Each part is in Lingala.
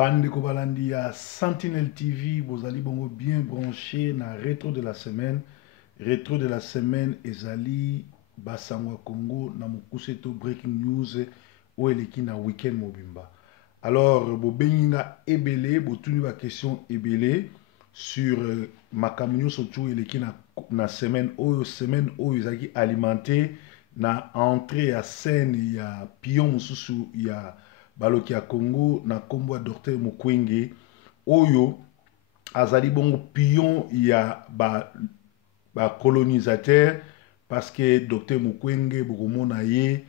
Bande Kobalandi à Sentinel TV, vous allez bien branché na rétro de la semaine. Rétro de la semaine, ezali Basangwa Congo, na Mokuseto Breaking News, ou eleki na week-end mobimba. Alors, bo beninga ebele, bo tuni ba question ebele sur makamunyo surtout eleki na semaine oyo ezaki alimenté na entrée à scène ya pion mususu ya baloki ya Congo na kombo ya Dr Mukwege oyo azali bongo pion ya ba colonisateur parce que Dr Mukwege bokomona ye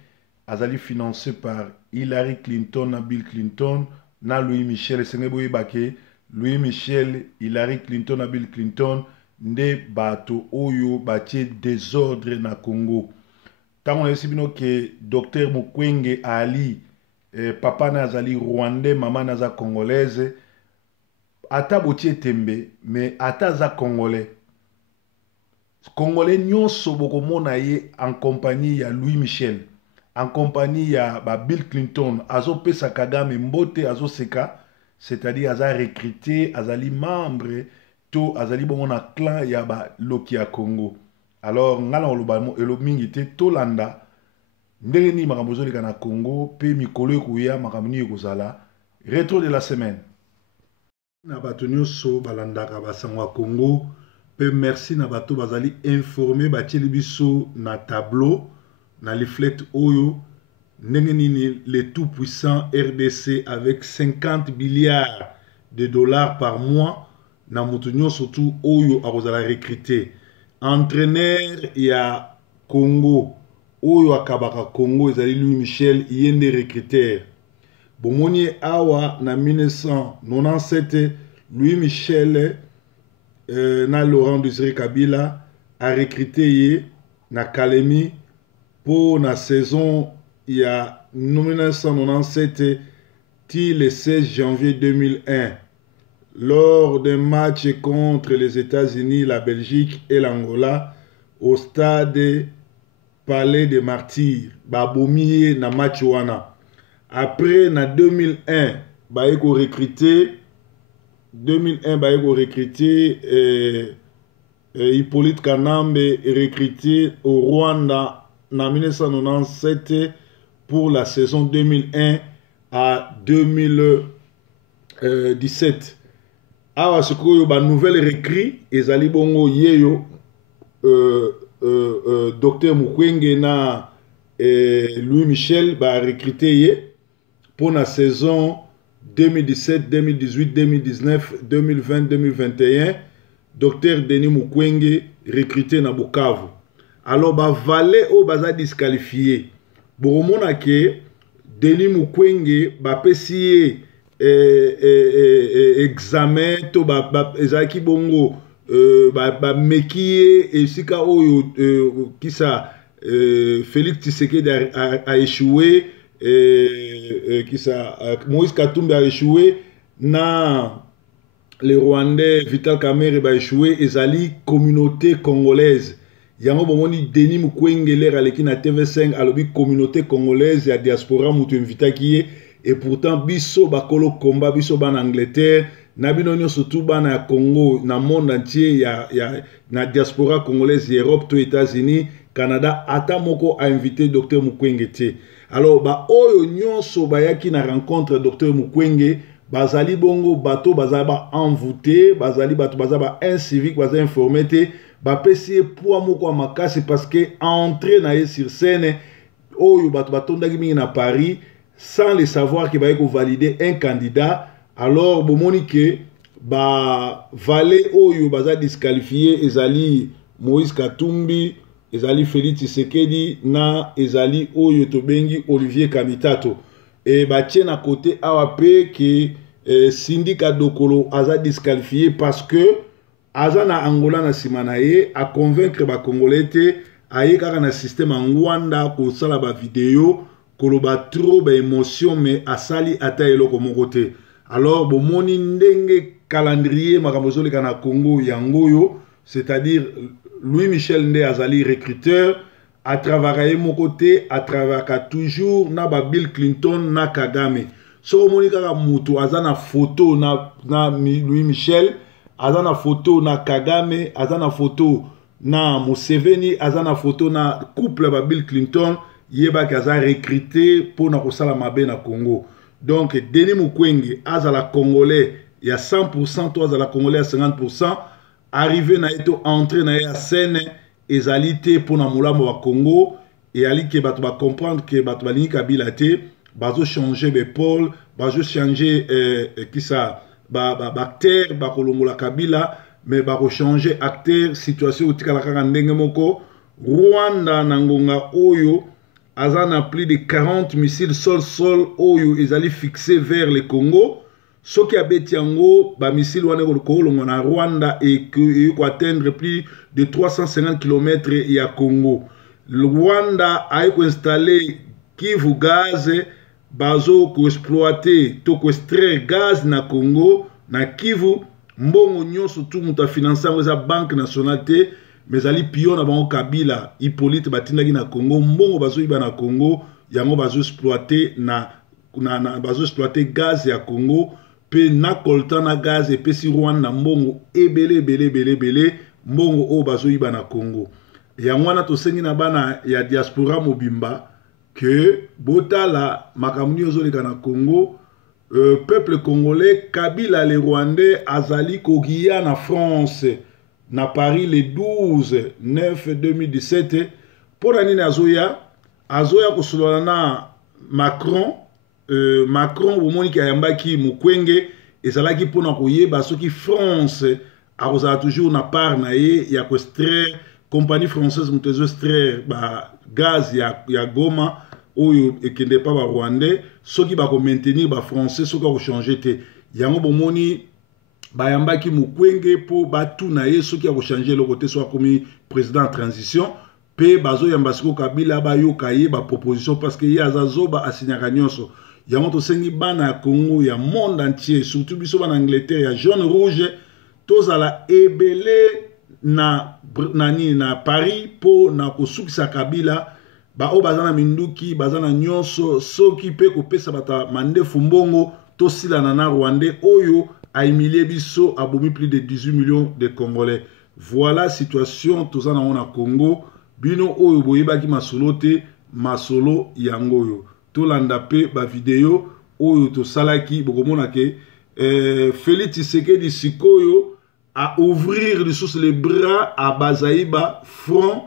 azali financé par Hillary Clinton na Bill Clinton na Louis Michel senge boyebake Louis Michel, Hillary Clinton na Bill Clinton nde bato oyo batie désordre na Congo. Tango na bino ke Dr Mukwege ali papa na azali rwandais, maman naza congolaise, ata botie tembe mais ata za congolais. Congolais nyonso bokomona ye en compagnie ya Louis Michel, en compagnie ya Bill Clinton, azo pesa Kagame mbote azo seka, c'est-à-dire aza recruté, azali membre, to azali bongo na clan ya loki ya Congo. Alors ngala olobamo elomingi te tolanda ndenge ni makambo ezoleka na Congo pe mikolo ekoya makambo nini ekozala. Rétro de la semaine na bato nyonso balandaka Basangwa Congo pe merci na bato bazali informé batieli biso na tableau na leaflet oyo ndenge nini le tout puissant RDC avec 50 milliards de dollars par mois na moto nyonso surtout oyo akozala recruté entraîneur ya Congo oyo akabaka Congo ezali Louis Michel yende recruteur. Bomoni awa na 1997 Louis Michel na Laurent Désiré Kabila a recruté ye na Kalemi pour na saison ya 1997 ti le 16 janvier 2001 lors d'un match contre les États-Unis, la Belgique et l'Angola au stade Palais des Martyrs. Babomiye na match wana. Après na 2001 baeko recruté Hippolyte Kanambe est recruté au Rwanda en 1997 pour la saison 2001 à 2017. Awa sikoyo ba nouvelle recrue ezali bongo yeyo Dr Mukwege na Louis Michel ba recruté ye pour la saison 2017, 2018, 2019, 2020, 2021. Dr Denis Mukwege recruté na Bukavu. Alors ba valet o baza disqualifié. Boromona ke Denis Mukwege ba pesi examen to ezaki bongo mekie esika oyo kisa Félix Tshisekedi a échoué, Moïse Katumbi a échoué, na le Rwandais Vital Kamerhe a échoué, ezali communauté congolaise. Yango bomoni Denis Mukwege l'air aleki na TV5 alobi communauté congolaise ya diaspora mutu invitaki ye. Et pourtant biso bakolo combat biso ban Angleterre na bino nyonso tout bana ya Congo na monde entier na diaspora congolaise Europe to États-Unis Canada ata moko a invité Dr Mukwege te. Alors ba oyo nyonso bayaki na rencontre Dr Mukwege bazali bongo bato bazaba envoûté, bazali bato bazaba incivique, bazali informé te, ba pesi poids moko makasi parce que entrer na ye sur scène oyo bato batondaki mingi na Paris sans le savoir qu'il va valider un candidat. Alors bomoni ke ba valet oyo baza disqualifié ezali Moïse Katumbi, ezali Félix Tshisekedi na ezali oyo tobengi Olivier Kamitato. Et ba tient à côté AWP que Syndicat Dokolo aza disqualifié parce que aza na Angola na simanaye a convaincre ba Congolais te aye kaka na système Rwanda ko sala ba vidéo koloba trop ba émotion mais asali ata eloko moko te. Alors bomoni ndenge calendrier makambo zoleka na Congo yangoyo, c'est-à-dire Louis Michel nde azali recruteur à travailler mon côté à travailler toujours na ba Bill Clinton na Kagame soko moni kaka mutu aza na photo na Louis Michel, aza na photo na Kagame, aza na photo na Museveni, aza na photo na couple ba Bill Clinton, yeba ki aza recruté pour na kosala mabe na Congo. Donc Denis Mukwege aza la Congolais ya 100%, toi aza la Congolais à 50%, arrivé na eto entré na ya scène ezalité pour na mulambo wa Congo et ali ke bato ba comprendre que bato ba lingi Kabila te bazo changer be Paul, bazo changer qui ça ba acteur ba kolongola Kabila mais ba changer acteur situation utika la kaka ndenge moko. Rwanda na ngonga oyo azana plus de 40 missiles sol oyo ezali fixé vers le Congo. Ce qui a betiango ba missile wana ko na Rwanda et que ko atteindre plus de 350 km ya Congo. Le Rwanda a installé Kivu gaz bazo ko exploiter to ko extraire gaz na Congo na Kivu mbongo nyonso tout muta financer za banque nationale te mais ali pion na bango Kabila Hippolyte batindaki na Congo mbongo bazo iba na Congo yango bazo exploiter bazo exploiter gaz ya Congo pe na kolta na gaz et pe si Rwanda mbongo ebele mbongo o bazo iba na Congo. Yango wana tosengi na bana ya diaspora mobimba que botala makamuni ozoleka na Congo, peuple congolais Kabila le Rwandais azali kogia na France na Paris le 12/9/2017 pour nini azoya kosolana na Macron. Macron bomoni ki ayambaki Mukwege ezalaki pona koyeba soki France akozala toujours na part na ye ya ko extraire compagnie française mutezo extraire ba gaz ya Goma oyo ekende pa ba Rwandais soki ba ko maintenir ba français soki ko changer te yango bomoni bayambaki Mukwege po batu na ye soki ko changer le côté soit comme président en transition pe bazo yambasiko Kabila ba yokaye ba proposition parce que ya azazoba asinyaka nyonso. Yango tosengi bana ya Congo ya monde entier surtout biso bana Angleterre ya jaune rouge tozala ebele na Paris po na kosukisa Kabila ba o bazana minduki bazana nyonso soki pe kopesa bata mandefu mbongo tosilana na Rwandais oyo a humilié biso abomi plus de 18 millions de Congolais. Voilà situation tozana na Congo bino oyo boyebaki masolo te masolo yango yo. Tolanda pe ba video oyo to salaki bokomona ke Félix Tshisekedi sikoyo à ouvrir les bras à Bazaïba front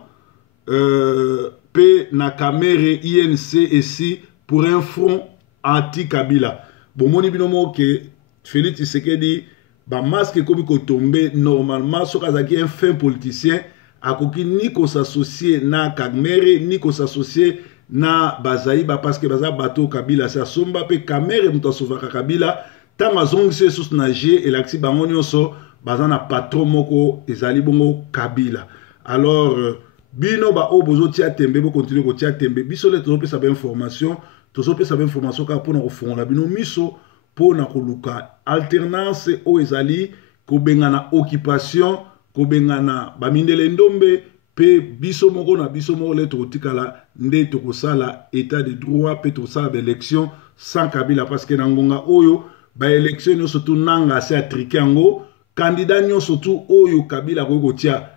pe na Kamere INC ici pour un front anti-Kabila. Bomoni binomo ke Félix Tshisekedi ba masque comme ko tomber normalement so kazaki un fin politicien akoki ni ko s'associer na Kamere ni ko s'associer na Bazaïba parce que baza bateau Kabila sa somba pe Kamere mutasovaka Kabila tanga zongise sus nager et l'axi bango nyonso baza na patron moko ezali bongo Kabila. Alors bino ba obozo tia tembe bo continuer ko tia tembe biso le tozo pesa ba information ka pona ko fongola bino miso pona ko luka alternance o ezali ko bengana occupation ko bengana ba mindele ndombe pe biso moko na biso moko le totikala nde tokosala état de droit pe tosala ba élection sans Kabila parce que nangonga oyo ba élection surtout nanga se atriquer ngo candidat nyonso tout oyo Kabila akokotia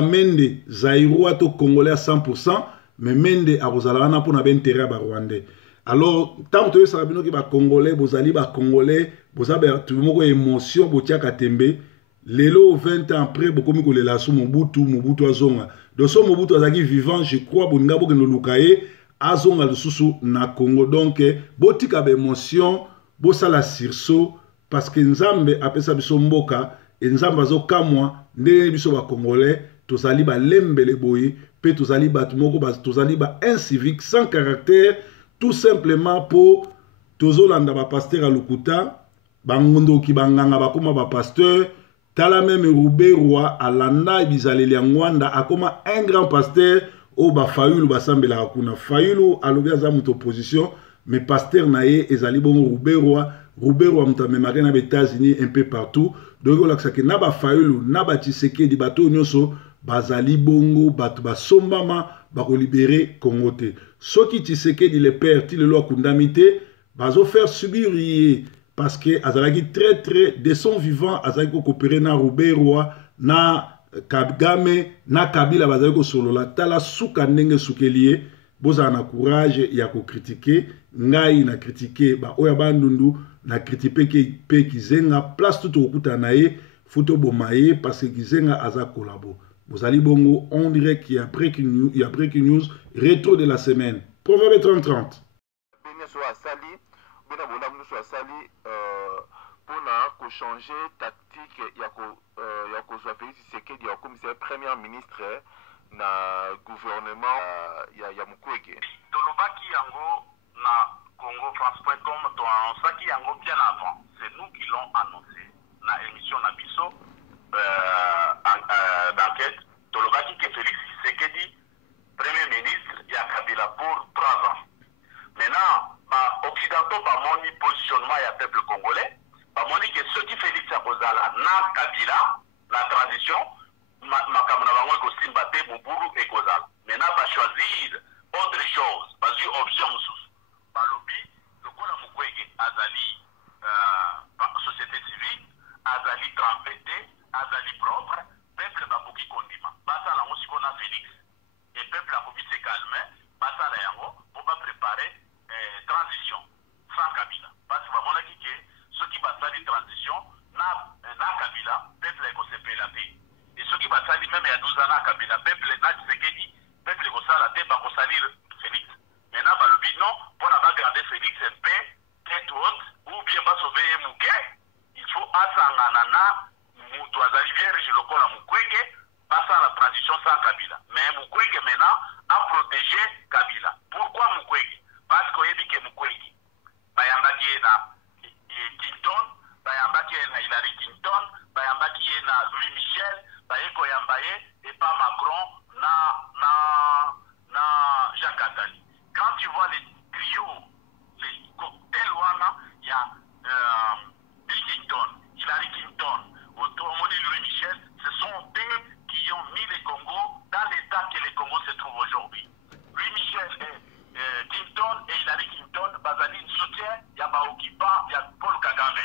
Mende Zaïrois to Congolais à 100% mais Mende akozala wana pona ba intérêt ba Rwandais. Alors tant que ça bino ki ba Congolais bozali ba Congolais bozabe tout moko émotion botia katembe lelo 20 ans après bokomi ko lela so Mobutu azonga donc so Mobutu azaki vivant je crois boninga bokeno lukaye azonga lisusu na Congo donc botika ba émotion bosala sursaut parce que Nzambe apesa biso mboka et Nzambe azokamwa ndenge biso ba Congolais tozali ba lembele boye pe tozali batu moko tozali ba incivique sans caractère tout simplement pour tozolanda ba pasteur à Lukuta bangondo ki banganga bakoma ba pasteur tala même Ruberwa alanda bizaleli ngwanda akoma un grand pasteur o ba Fayulu basambela akuna Fayulu alobi aza muto opposition mais pasteur naye ezali bongo Ruberwa mutamemaka na États-Unis un peu partout donc on a que na ba Fayulu na ba Tshisekedi bato nyonso bazali bongo bato basombama bako libérer Congo te soki Tshisekedi le père ti le loi kundamité bazo faire subir ye parce que azalaki très très de son vivant azalaki ko coopérer na Ruberwa na Kagame na Kabila bazalaki ko solola tala suka ndenge sukeli ye bozala na courage ya ko critiquer ngai na critiquer ba oya bandundu na critiquer pe kizenga place tout okuta na ye futo bomaye parce que kizenga aza collabo bozali bongo on dirait qu'il y a breaking news rétro de la semaine proverbe 30-30 pour changer tactique ya kozwa Félix Tshisekedi ya commissaire premier ministre na gouvernement ya Mukwege. Tolobaki yango na CongoFrance.com to annonçaki yango bien avant. C'est nous qui l'ont annoncé na émission na biso d'enquête. Tolobaki que Félix Tshisekedi premier ministre ya Kabila pour 3 ans. Maintenant, occidentaux bamoni positionnement ya peuple congolais. Bamoni que ceux qui Félix Akozala na Kabila la transition makambo na bango ekosimba te Mobutu ekozala. Maintenant ba choisir autre chose, bazwi option mosusu. Balobi lokola Mukwege azali société civile, azali trempete, azali propre, peuple bakoki kondima. Basala yango sikoyo na Félix. Et peuple akoki se calmer, basala yango pour ba préparer transition sans Kabila. Parce que bamonaki ke soki basali transition na Kabila, peuple ekosepela te. Et soki basali même ya 12 ans na Kabila, peuple na Tshisekedi, peuple ekosala te bakosalir Félix. Maintenant balobi non, pour na garder Félix un peu tête haute ou bien basauver ye muke, il faut asangana na mutu azali vierge lokola Mukwege, basala transition sans Kabila. Mais Mukwege maintenant a protégé Kabila. Pourquoi Mukwege? Parce qu'on dit que Mukwege bayambaki ye na Clinton, bayambaki ye na Hillary Clinton, bayambaki ye na Louis Michel, bayeko yambaye et pas Macron na Jacques Attali. Quand tu vois les trios, les cocktails wana, il y a Bill Clinton, Hillary Clinton, Otomoni Louis Michel, ce sont eux qui ont mis le Congo dans l'état que le Congo se trouve aujourd'hui. Louis Michel et Clinton et Hillary Clinton, bazali soutien, il y a Baokipa, il y a Paul Kagame.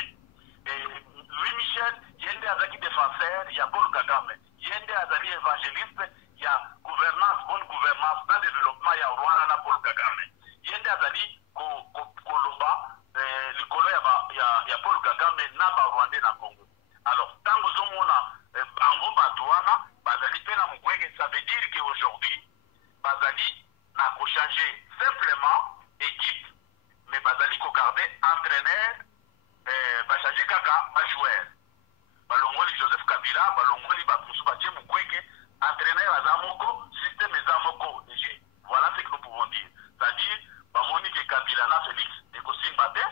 Et Louis Michel, il y a des azaki défenseurs, il y a Paul Kagame. Il y a des azali évangélistes, il y a gouvernance, bonne gouvernance, dans le développement, il y a Rwanda, Paul Kagame. Il y a des azali Koloba, le Kolo, il y a Paul Kagame, Naba Rwanda, na Congo. Alors, tant que nous avons Bango Badouana, bazali Pena Mukwege, ça veut dire qu'aujourd'hui, bazali n'a qu'à changer simplement équipe, mais bazali qu'à garder entraîneur, va changer kaka, va jouer. Balongoli Joseph Kabila, balongoli Bakusu Batie Mukwege, entraîneur à Zamoko, système à Zamoko. Voilà ce que nous pouvons dire. C'est-à-dire, Monique Kabila na Félix, et Kosim Bate,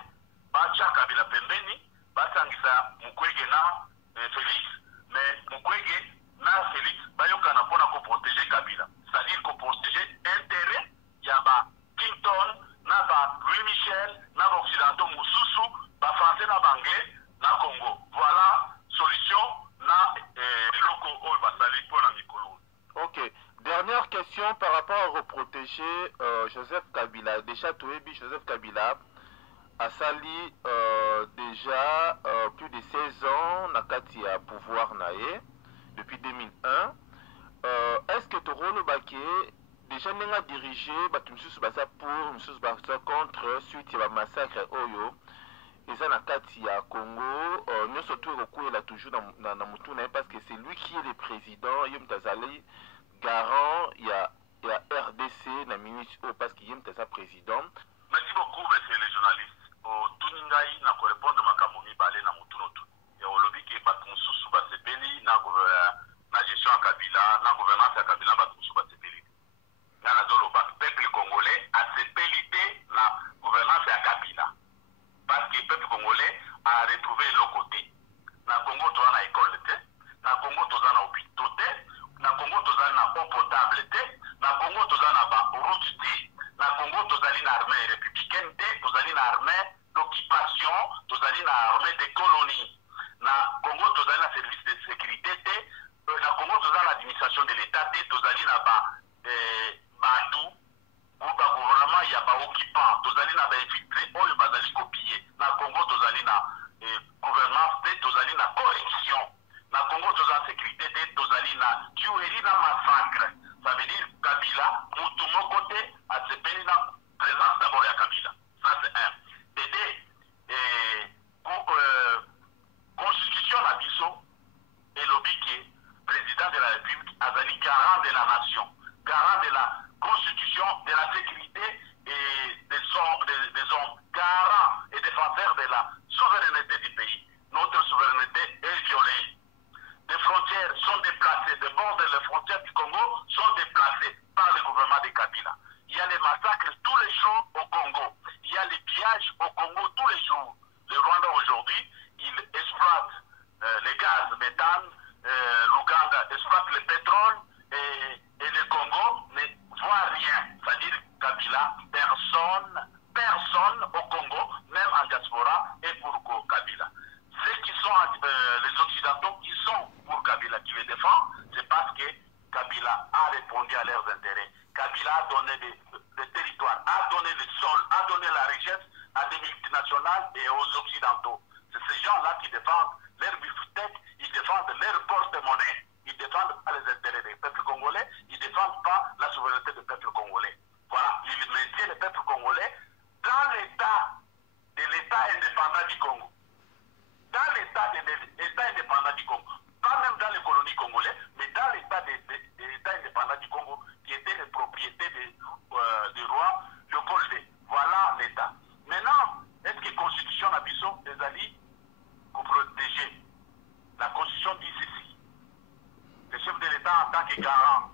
Bacha Kabila Pembeni, Batangisa Mukwege na Félix, mais Mukwege na Félix, Bayokana Pona ko protéger Kabila. C'est-à-dire qu'on protéger intérêt, Yaba Clinton, Naba Louis Michel, Naba Occidentaux Moussoussou, Ba Français na Bangé, na Congo. Voilà solution na loko o basali pona mikolo. Ok. Dernière question par rapport au protégé Joseph Kabila. Déjà Toebi Joseph Kabila a sali déjà plus de 16 ans na kati ya pouvoir nae depuis 2001. Est-ce que Torolo Baké déjà n'a dirigé Batumsus Basa pour Msus Basa contre suite à massacre Oyo? Et ça, Nakati à Congo, nous surtout recours toujours dans Mutuna parce que c'est lui qui est le président, Yom Tazali, garant, il y a RDC, na ministre, parce qu'il y a président. Merci beaucoup, monsieur les journalistes. Au Tuningaï, n'a pas répondu à ma camoni, balé, na Mutunotu. Il y a au lobby qui est Batmusu Subasepeli, na gestion à Kabila, na gouvernance à Kabila, Batmusu Subasepeli. Dans la zone, le peuple congolais a sepélité la gouvernance à Kabila. Parce que le peuple congolais a retrouvé l'autre côté. Na Congo, tu as une école, na Congo, tu as un hôpital, na Congo, tu as une eau potable, na Congo, tu as une route, na Congo, tu as une armée républicaine, tu as une armée d'occupation, tu as une armée de colonies. Na Congo, tu as un service de sécurité, na Congo, tu as l'administration de l'État, tu as une Badou, ou le gouvernement epai ya baoccupant tozali na bainfiltré oyo bazali kopie na Congo tozali na gouvernance te tozali na corruption na Congo tozali na sécurité te tozali na tuerie na massacre. Ça veut dire Kabila mutu moko te asepeli na présence d'abord ya Kabila. Ça c'est un. Constitution na biso elobi ke président de la République azali garant de la nation, garant de la constitution, de la sécurité et des hommes, garant et défenseur de la souveraineté du pays. Notre souveraineté est violée. Les frontières sont déplacées, les bords des frontières du Congo sont déplacés par le gouvernement de Kabila. Il y a les massacres tous les jours au Congo. Il y a les pillages au Congo tous les jours. Le Rwanda aujourd'hui, il exploite les gaz méthane, l'Ouganda exploite le pétrole et le Congo ne voit rien. C'est-à-dire Kabila, personne au Congo, même en diaspora, est pour Kabila. Ceux qui sont les Occidentaux qui sont pour Kabila, qui les défendent, c'est parce que Kabila a répondu à leurs intérêts. Kabila a donné des territoires, a donné le sol, a donné la richesse à des multinationales et aux Occidentaux. C'est ces gens-là qui défendent leur bibliothèque, ils défendent leur porte-monnaie. Ils ne défendent pas les intérêts des peuples congolais, ils ne défendent pas la souveraineté du peuple congolais. Voilà, ils maintiennent le peuple congolais dans l'état indépendant du Congo. Dans l'état indépendant du Congo. Pas même dans les colonies congolaises, mais dans l'état indépendant du Congo, qui était les propriétés du roi Léopold II. Voilà l'état. Maintenant, est-ce que la Constitution a besoin des alliés pour protéger? La Constitution dit ceci. Le chef de l'État, en tant que garant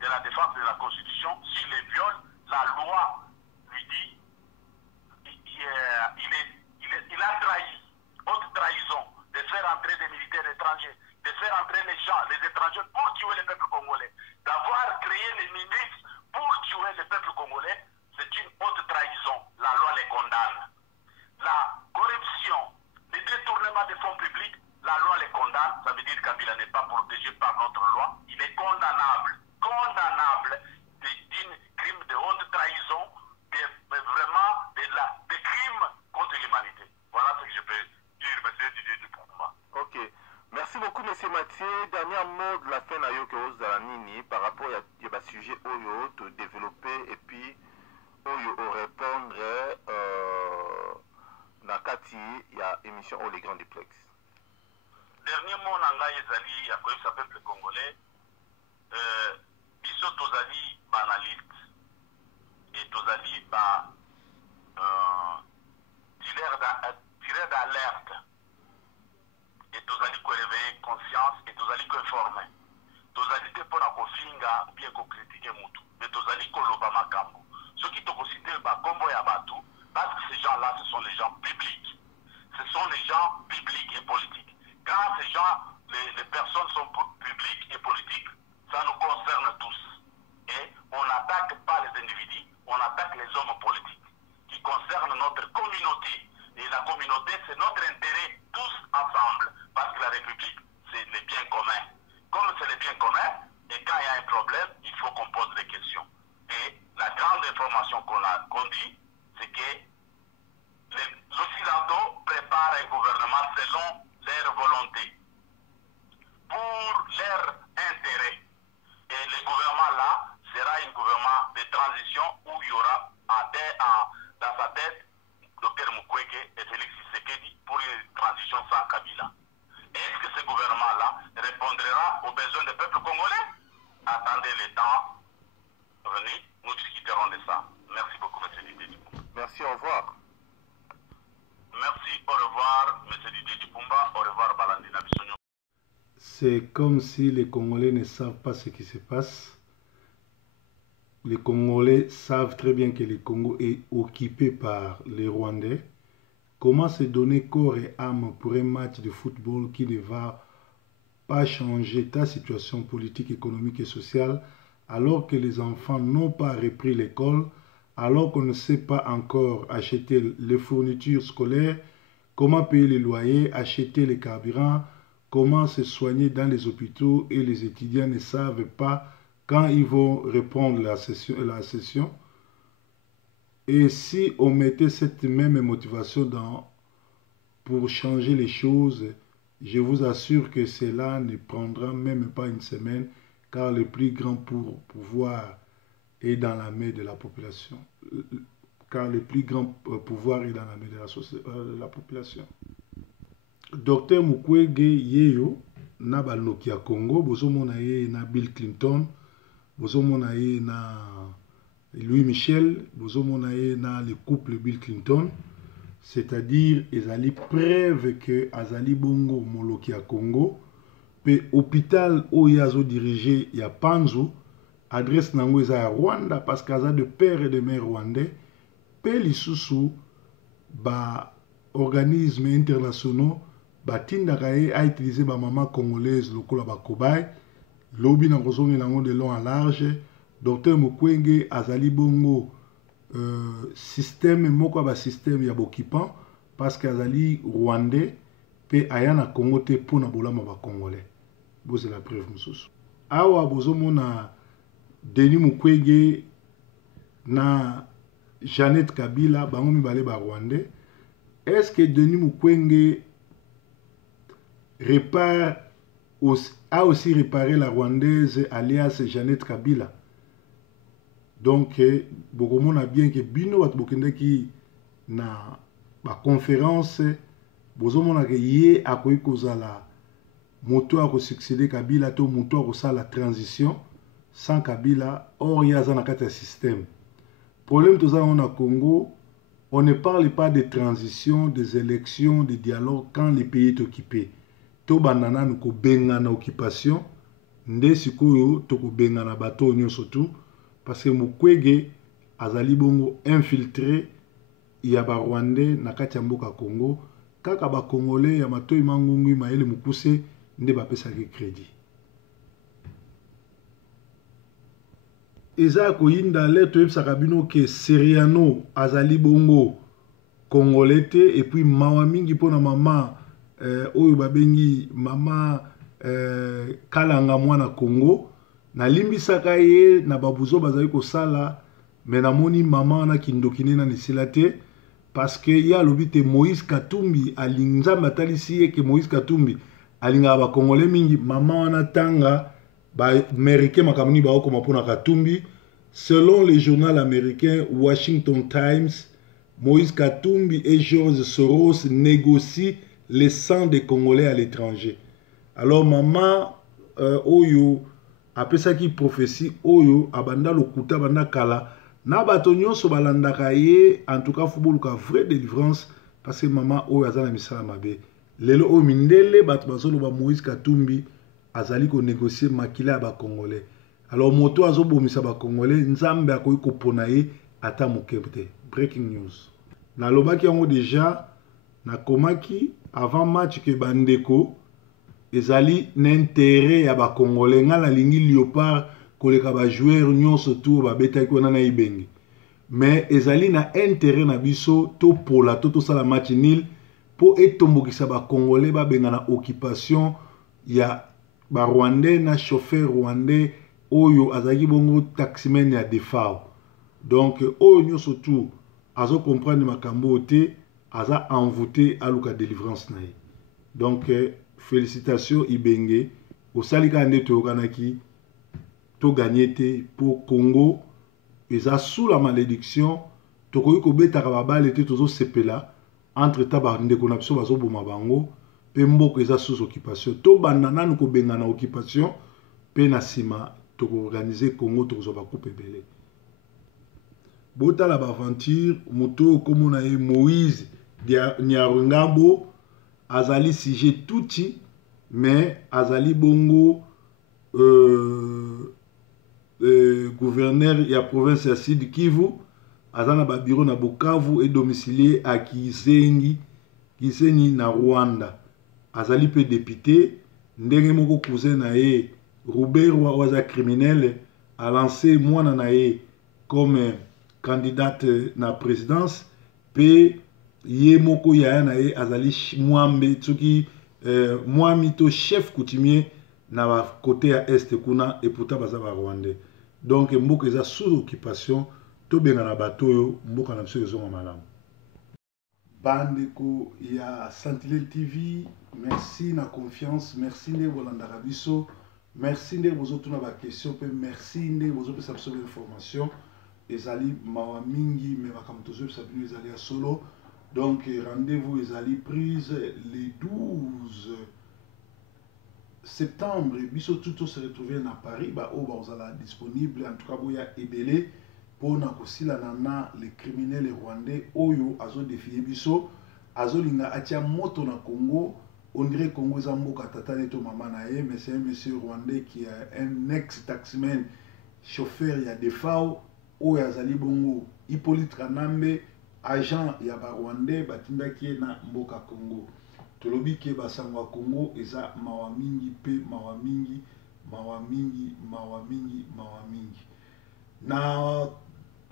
de la défense de la Constitution, s'il les viole, la loi lui dit il a trahi, haute trahison, de faire entrer des militaires étrangers, de faire entrer les gens, les étrangers pour tuer le peuple congolais, d'avoir créé les ministres pour tuer le peuple congolais, c'est une haute trahison. La loi les condamne. La corruption, le détournement des fonds publics, la loi les condamne. Ça veut dire que Kabila n'est pas protégé par notre loi. Il est condamnable. Condamnable d'un crime de haute trahison, vraiment des crimes contre l'humanité. Voilà ce que je peux dire, monsieur Didier Dupumba. Ok. Merci beaucoup, monsieur Mathieu. Dernier mot de la fin na yo que vous avez par rapport à sujet oyo de développer et puis oyo au répondre na kati ya émission au les grands duplex. Dernier mot nanga ezali ya ko sa peuple congolais biso tozali banaliste et tozali ba tireur d'alerte et tozali ko réveiller conscience et tozali ko informer tozali te pona ko finga bien ko critiquer mutu mais tozali ko loba makambo ceux qui te considèrent ba kombo ya batu parce que ces gens-là ce sont les gens publics, ce sont les gens publics et politiques. Quand ces gens, les personnes sont publiques et politiques, ça nous concerne tous. Et on n'attaque pas les individus, on attaque les hommes politiques qui concernent notre communauté. Et la communauté, c'est notre intérêt tous ensemble. Parce que la République, c'est les biens communs. Comme c'est les biens communs, et quand il y a un problème, il faut qu'on pose des questions. Et la grande information qu'on dit, c'est que les Occidentaux préparent un gouvernement selon leur volonté, pour leur intérêt. Et le gouvernement là sera un gouvernement de transition où il y aura dans sa tête Dr Mukwege et Félix Tshisekedi pour une transition sans Kabila. Est-ce que ce gouvernement là répondra aux besoins du peuple congolais? Attendez le temps venu, nous discuterons de ça. Merci beaucoup, M. Didier Dupumba. Merci, au revoir. Merci, au revoir, M. Didier Dupumba. Au revoir, Balandina Bissonio. C'est comme si les Congolais ne savent pas ce qui se passe. Les Congolais savent très bien que le Congo est occupé par les Rwandais. Comment se donner corps et âme pour un match de football qui ne va pas changer ta situation politique, économique et sociale, alors que les enfants n'ont pas repris l'école, alors qu'on ne sait pas encore acheter les fournitures scolaires, comment payer les loyers, acheter les carburants, comment se soigner dans les hôpitaux, et les étudiants ne savent pas quand ils vont reprendre la session. Et si on mettait cette même motivation pour changer les choses, je vous assure que cela ne prendra même pas une semaine, car le plus grand pouvoir est dans la main de la population. Car le plus grand pouvoir est dans la main de la population. Dr Mukwege Yeyo, na baloki ya Congo, bozomona ye na Bill Clinton, bozomona ye na Louis Michel, bozomona ye na le couple Bill Clinton, c'est-à-dire ezali preuve que azali bongo moloki ya Congo, pe hôpital oyo azo dirige ya Panzu, adresse nango eza ya Rwanda parce qu'aza de père et de mère rwandais, pe lisusu ba organismes internationaux batindaka ye a utilisé ba maman congolaise lokola ba cobaye, lobi na kozongi nango de long en large. Dr Mukwege azali bongo système moko ba système ya bokipan parce que azali rwandais pe aya na Congo te pona bolama ba congolais. Boze la preuve mususu. Awa bozomona Denis Mukwege na Jeannette Kabila bango mibale ba rwandais. Est-ce que Denis Mukwege a aussi réparé la rwandaise alias Jeannette Kabila? Donc, beaucoup a bien que Bino Batbokendeki na ba conférence, bozomona que yé a koyi kozala moto a succéder Kabila to moto a ça la transition sans Kabila or yaza na kata système. Problème tout ça on a Congo, on ne parle pas de transition, des élections, de dialogue quand le pays est occupé. To banana nuko benga na occupation, nde sikoyo to ko benga na bato nyonso tout. Parce que Mukwege azali bongo infiltré ya ba Rwandais na kati ya mboka Congo, kaka ba Congolais ya matoi mangungu maele mukuse nde bapesa ke crédit. Eza ko yinda leto yebsaka bino ke Seriano azali bongo Congolais te, et puis mawa mingi pona mama oyo babengi mama kalanga mwana Congo. Na limbisaka ye na babuzo bazali kosala, mais namoni mama wana kindokine na nisila te parce que ya lobite Moïse Katumbi alinza matalisi ye ke Moïse Katumbi alinga ba Congolais mingi, mama wana tanga ba américain makamuni ba okoma pona Katumbi. Selon le journal américain Washington Times, Moïse Katumbi et George Soros négocient les sangs des Congolais à l'étranger. Alors maman oyo après qui prophétie oyo abanda lokuta banda kala na bato nyonso balandaka ye, en tout cas football ka vraie délivrance parce que maman oyo azana misala mabe lelo o mindele bato bazolo ba Moïse Katumbi azali ko négocier makila ba Congolais. Alors moto azo bomisa ba Congolais nzambe akoyi ko pona ye ata mokebte. Breaking news na lobaki yango déjà na komaki avant match ke bandeko ezali n'intérêt ya ba Congolais nga la lingi Léopard koleka ba joueur nyonso tout ba beta ko na ibenge, mais ezali na intérêt na biso to pola to sala match nil po etombokisa ba Congolais ba benga na occupation ya ba Rwandais na chauffeur rwandais oyo azaki bongo taximen ya defao. Donc oyo nyonso tout azo comprendre makambo te aza envoûté à luka délivrance na ye. Donc félicitations Ibenge, au salika nde toyokanaki to gagné pour Congo, eza sous la malédiction tokoyi kobetaka babale te tozo sepela entre taba ndeko na biso bazo boma bango pe mboko eza sous occupation to banana nuko benga na occupation pe na sima toko organiser Congo tozo ba coupe belé bota la aventure moto komona ye Moïse Nyarungabo azali sujet touti, mais azali bongo gouverneur ya province ya Sud Kivu, azana ba bureau na Bukavu et domicilié à Kisenyi na Rwanda. Azali pe député, ndenge moko cousin na ye Robert Waza criminel a lancé mwana na ye comme candidate na présidence pe ye moko ya na ye azali mwambe tsoki mwami to chef coutumier na ba côté ya est kuna et pourtant baza ba Rwandais. Donc mboko eza sous occupation tobenga na bato oyo mboka na biso ezonga malamu. Bandeko ya Sentinelle TV, merci na confiance, merci nde bolandaka biso, merci nde bozotuna ba question pe merci nde bozopesa biso information. Ezali mawa mingi me makambo tozopesa bino ezali ya solo. Donc rendez-vous ezali prise le 12 septembre. Biso tout se retrouver na Paris, ba o bazala disponible en tout cas boya ebele pour na kosila na les criminels rwandais oyo azo défier biso, azo linga atia moto na Congo. On dirait Congo est un mboka tata neto mama na ye, mais c'est un monsieur rwandais qui est un ex-taximan chauffeur ya defao oyo azali bongo Hippolyte Kanambe, agent ya ba rwandais batindaki na mboka Congo. Tolobi ke basangwa Congo eza mawa mingi pe mawa mingi mawa mingi mawa mingi mawa mingi. Na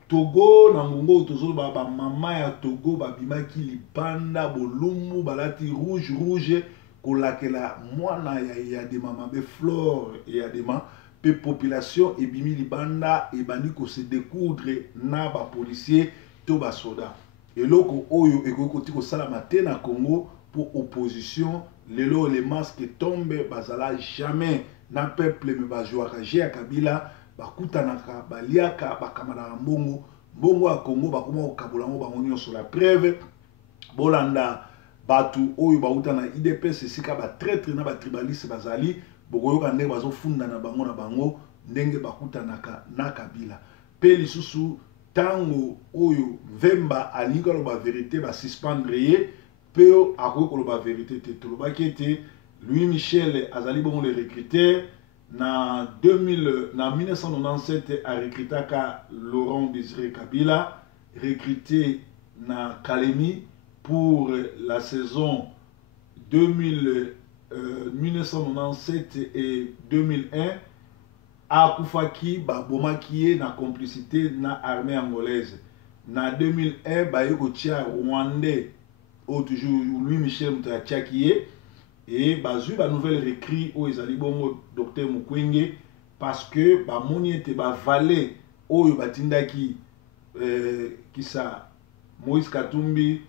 Togo na ngongo tozo ba mama ya Togo babimaki libanda bolumbu balati rouge rouge kolakela mwana ya de mama be flore ya de ma pe population ebimi libanda ebandi ko se découdre na ba policier to ba soda. Eloko oyo ekoti ko sala matin na Congo pour opposition lelo les masques tombent bazala jamais na peuple me ba jouaka ya Kabila bakutanaka baliaka bakamana mbongo mbongo ya Congo bakoma okabolango bango nyonso. La preuve bolanda batu oyo bauta na IDPS esika ba traître na ba tribaliste bazali bokoyoka ndenge bazofunda na bango ndenge bakutanaka na Kabila pe lisusu tango oyo Vemba alinga lo ba vérité ba suspendre ye pe akoki koloba vérité te tolobaki ete Louis Michel azali bongo le recruteur. Na 1997 a recruté Laurent Désiré Kabila, recruté na Kalemi pour la saison 1997 et 2001. A Koufaki Babomaki na complicité na armée angolaise. Na 2001 ba yokotia Rwandais au toujours Louis Michel Moutachakié. Et bazu ba nouvelle recrue au ezali bongo docteur Mukwege parce que ba moni était ba valet oyo batindaki kisa Moïse Katumbi,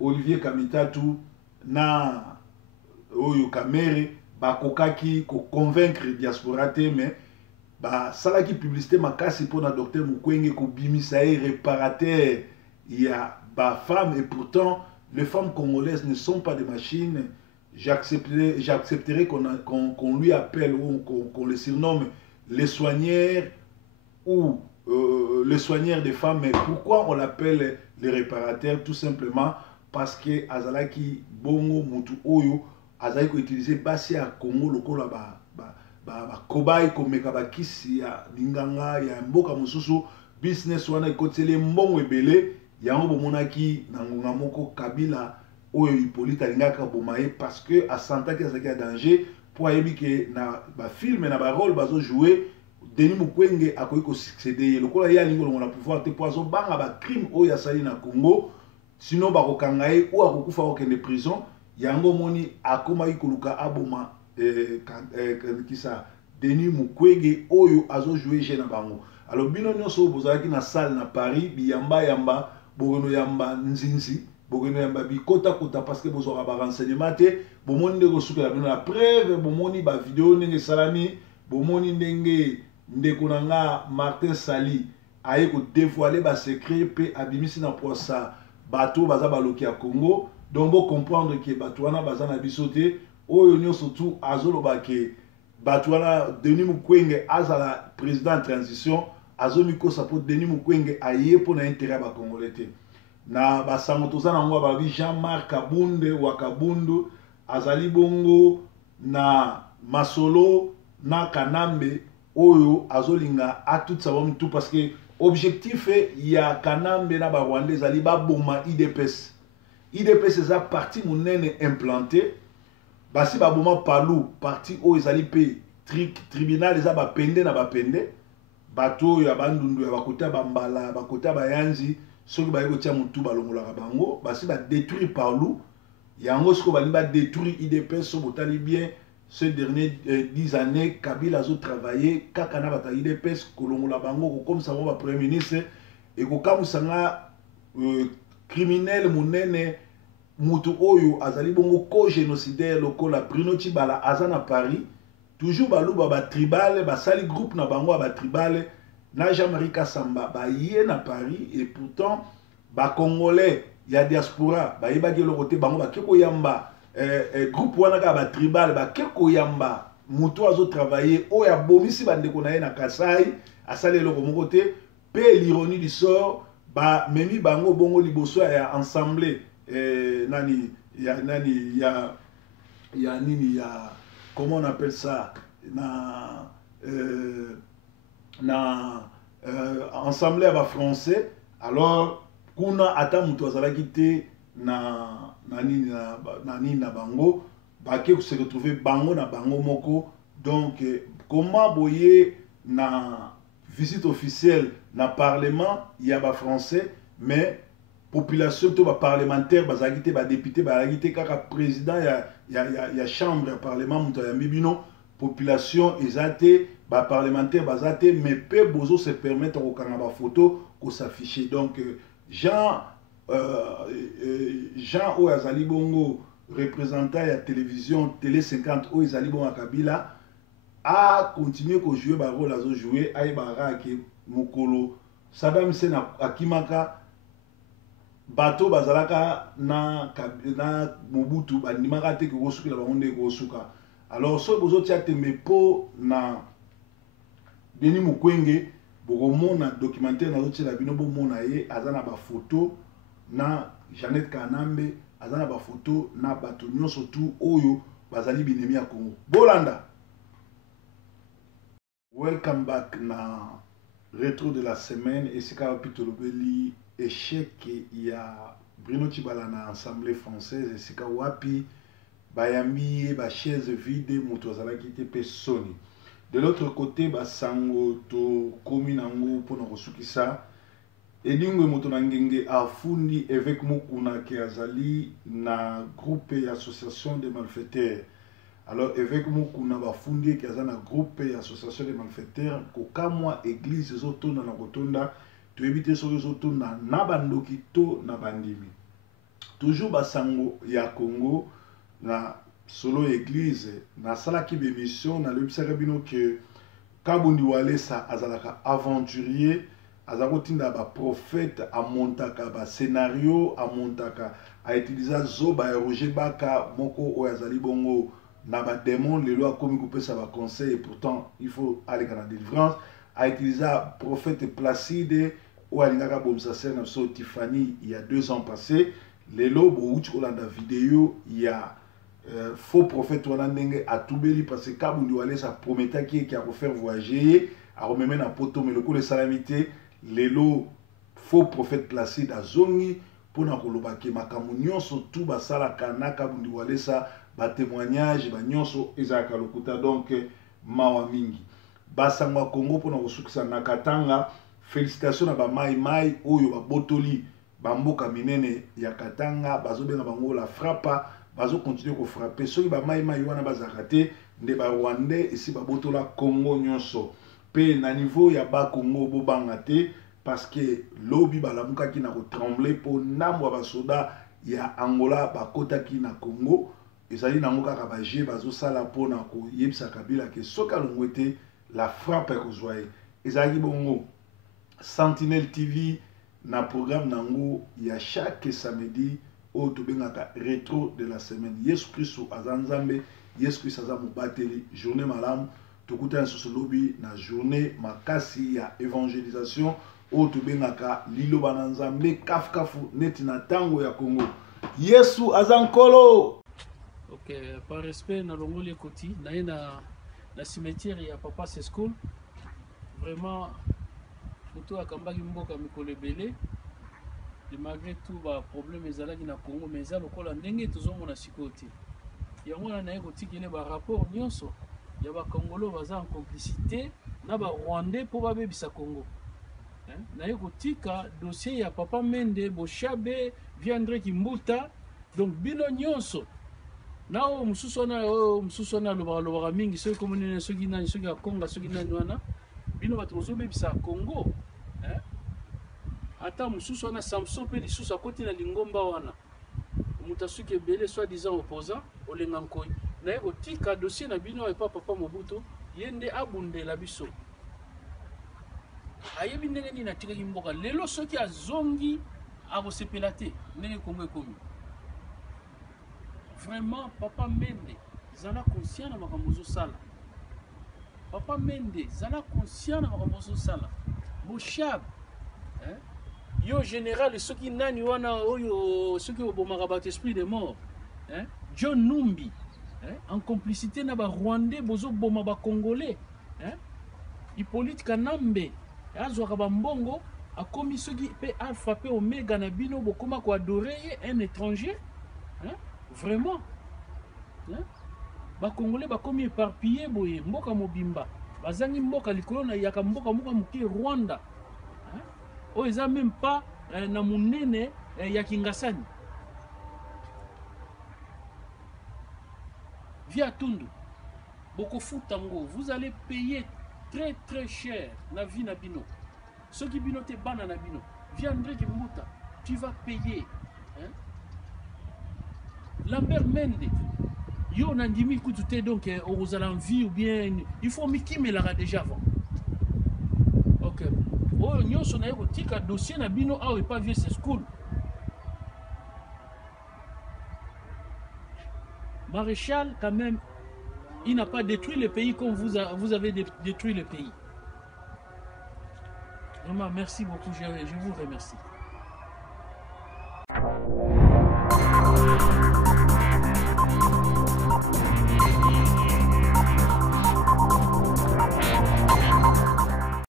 Olivier Kamitatu na oyo Kamere ba kokaki ko convaincre diaspora te mais ba salaki publicité makasi pour na docteur Mukwege ko bimisa e réparateur ya ba femme et pourtant les femmes congolaises ne sont pas des machines. J'accepterai qu'on lui appelle ou qu'on le surnomme les soigneurs ou les soigneurs des femmes. Mais pourquoi on l'appelle les réparateurs? Tout simplement parce que Azalaki Bongo Mutu Oyo Azalaki utilisé Bassi à Congo lokola ba kobai komeka ba kisi ya linganga ya mboka mususu business wana ikotele mbongo ebele yango bomonaki na ngonga moko Kabila oyo Hippolyte alingaka bomaye parce que a sentaki azaki ya danger pour ayebi ke na ba film na ba rôle bazo jouer Denis Mukwege akoki ko succéder lokola ye alingi longo na pouvoir te po azo banga ba crime oyo asali na Congo sinon bakokanga ye ou akokufa okende prison yango moni akomaki koluka aboma kisa Denis Mukwege oyo azo jouer jeu na bango. Alors bino nyonso bozalaki na salle na Paris biyamba yamba bogono yamba nzinzi bogono yamba bikota kota parce que bozora ba renseignement te bomoni ndeko suka bino la preuve bomoni ba vidéo ndenge salami bomoni ndenge ndeko nanga Martin Sali aye ko dévoiler ba secret pe abimisi na posa bato baza baloki ya Congo. Donc bo comprendre que bato wana baza na bisote oyo nyonso tout azoloba ke bato wana Denis Mukwege azala président en transition azomiko sapo Denis Mukwege aye po na intérêt ba congolais te na basango toza nango ba Jean-Marc Kabunde wa Kabundu azali bongo na Masolo na Kanambe oyo azolinga a tout ça tout parce que objectif ya Kanambe na ba Rwandais azali ba boma IDPS eza parti monene implanté basi ba boma palu parti o ezali pe tribunal eza ba pende na ba pende bato ya bandundu ya bakota bambala bakota bayanzi soki ba yeko tia mutu balongola bango basi ba détruire palu yango siko bali ba détruire IDPS so botali bien ces derniers 10 années, Kabila a travaillé, Kakana Bataïde Pes, Kolongola Bango, comme ça va Premier ministre, et comme ça criminel Mounene, Moutou Oyo, Azali Bongo, co-génocidaire, local, Bruno Tibala, Azana Paris, toujours Balou Baba Tribal, Basali groupe na Bango, Baba Tribal, na Jean-Marie Kassamba, Baye na Paris, et pourtant, Congolais, il y a diaspora, Baye Bagelo Roté, Bango, Bakeko Yamba, groupe wanaka ba tribal ba keko yamba muto azo travailler o ya bomisi bande konaye na Kasai asale loko moko te pe l'ironie du sort ba memi bango bongo liboso ya ensemble nani ya comment on appelle ça ensemble ba français alors kuna ata muto azalaki te nani na bango bake se retrouver bango na bango moko donc comment boyer na visite officielle na parlement il y a ba français mais population to ba parlementaire bazaki te ba député bazaki te kaka président ya chambre ya parlement muto ya mbibino population ezate ba parlementaire bazate mais peu bozo se permettre ko kanga ba photo ko s'afficher donc Jean Oyazali Bongo, représentant de la télévision Télé 50 Oyazali Bongo à Kabila, a continué à jouer le rôle à jouer à Ibara qui Mokolo. Saddam Hussein à Kimaka, bateau Bazalaka na Mobutu, Banimaka te Kosuka la Bangonde Kosuka. Alors, ce que vous avez me po na Denis Mukwege, Bogomo na documentaire na Zotia la Binobo Monaye, Azana ba photo. Na Jeannette Kanambe azana ba photo na bato nyonso tu oyo bazali binemi ya Congo. Bolanda. Welcome back na rétro de la semaine et c'est quand pitolobeli échec ya Bruno Tibala na Assemblée française et c'est quand wapi bayambi ba chaise vide muto azala kite pe soni. De l'autre côté ba sango to kominango pona kosukisa Elingwe Motonangenge a fourni avec Mukuna qui azali na groupe et association de malfaiteurs. Alors avec Mukuna va fonder qui azana groupe et association de malfaiteurs kokamwa église zotona na kotonda to éviter so zotona na bandoki to na bandimi. Toujours basango ya Congo na solo église na sala ki bémission na le bino que Kabundi Walesa azalaka aventurier azakotinda ba prophète a montaka ba scénario a montaka a utiliser zoba ya Roger Baka moko o azali bongo na ba démon le loi comme couper ça va conseil et pourtant il faut aller dans la délivrance a utiliser prophète Placide ou alingaka bomsa scène so Tiffany il y a 2 ans passés les lobo uti kolanda vidéo il y a faux prophète wana ndenge atubeli parce que Kabundi Walesa promettait qui a faire voyager a remettre na poto mais le coup de salamité lelo faux prophète Placide à Zongi pour na koloba ke makambo nyonso tout basala kana Kabundi Walesa ba témoignage ba nyonso ezaka lokuta donc mawa mingi basangwa Congo pour na kosukisa na Katanga félicitations na ba mai oyo ba botoli ba mboka minene ya Katanga bazobenga bango la frappa bazo continuer ko frapper soki ba mai wana bazakate nde ba Rwandais ici ba botola Congo nyonso. Pe na niveau ya ba Congo bo bangate parce que lobby balamuka ki na ko trembler pour namwa ba soda ya Angola ba kota ki na Congo ezali na ngoka ka ba je bazo sala po na ko yebisa Kabila ke soka longwete la frappe ko zoye ezali bongo Sentinelle TV na programme nango ya chaque samedi au tobengaka rétro de la semaine Yesu Kristo azanzambe Yesu Kristo azamu bateli journée malam tokuta sur ce lobby na journée makasi ya évangélisation au tobengaka liloba na nzambe kafukafu neti na tango ya Congo Yesu azankolo. Ok, par respect na longoli koti na cimetière ya Papa Sescool vraiment muto akambaki mboka mikolo ebele et malgré tout ba problème ezalaki na Congo mais za lokola ndenge tozomona sikoti yango na naye kotikele ba rapport nyonso ya ba Congolo baza en complicité na ba Rwandais po babebisa Congo naye kotika dossier ya Papa Mende Boshabe Viandre Kimbuta donc bino nyonso nao mosusu wana alobaka mingi soki komonene soki nani soki akonga soki nani wana bino bato bozobebisa Congo ata mosusu wana Samson mpe lisusu akoti na lingomba wana moto asuki ebele soit disant opposant olenga nkoi naye kotika dossier na bino epa papa Mobutu ye nde abundela biso ayebi ndenge nini atikaki mboka lelo soki azongi akosepela te ndenge Congo ekomi. Vraiment, Papa Mende, zala conscient na makambo ozosala. Papa Mende, zala conscient na makambo ozosala. Boshab, yo général soki nani wana oyo soki obomaka bato esprit de mort, John Numbi, en complicité na ba Rwandais bozo boma ba Congolais, Hippolyte Kanambe, azwaka ba mbongo akomi soki pe alpha pe omega na bino bokoma ko adorer un étranger. Vraiment, ba Congolais ba komi éparpillé boye mboka mobimba bazangi mboka likolo na yaka mboka muke Rwanda o eza même pas na munene ya Kingasani via Tundu boko futango vous allez payer très très cher na vie na bino soki bino te bana na bino via André Kimbuta tu vas payer Lambert Mende, yo nandimi kutu donc aux alenvies ou bien il faut mikimelara déjà avant. Ok. Oh nyonso na yeko tika dossier na bino awa et pas vieux school. Maréchal quand même il n'a pas détruit le pays comme vous avez détruit le pays. Vraiment merci beaucoup, je vous remercie.